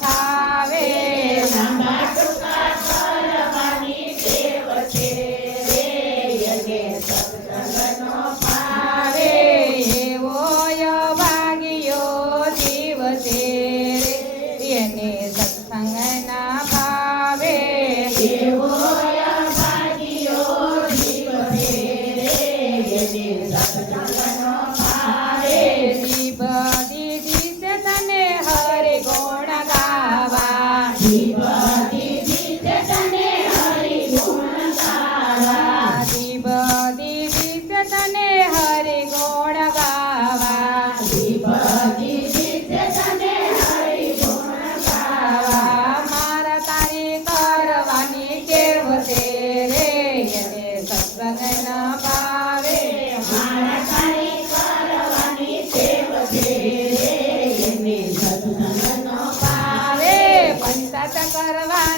ખાવે લાંબા ટૂંકા સંત નો પાવે કરવા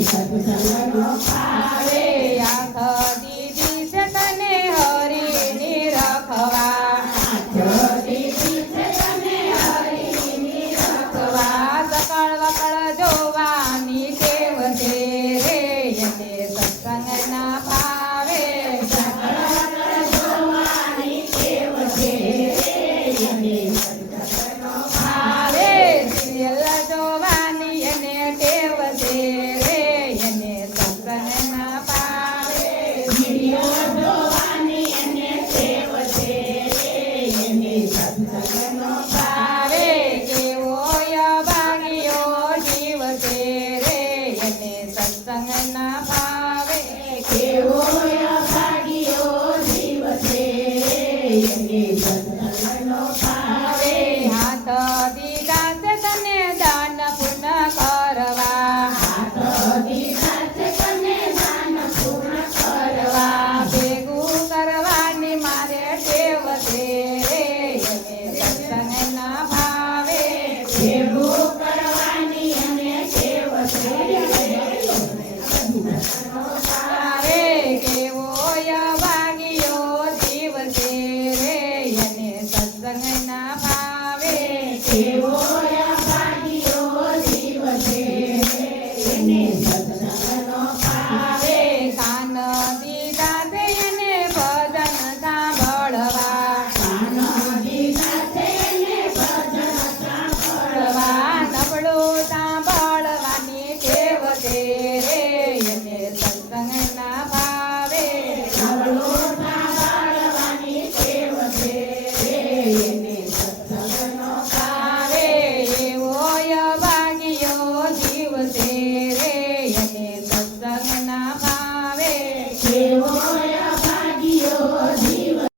Jesus, with a red rock.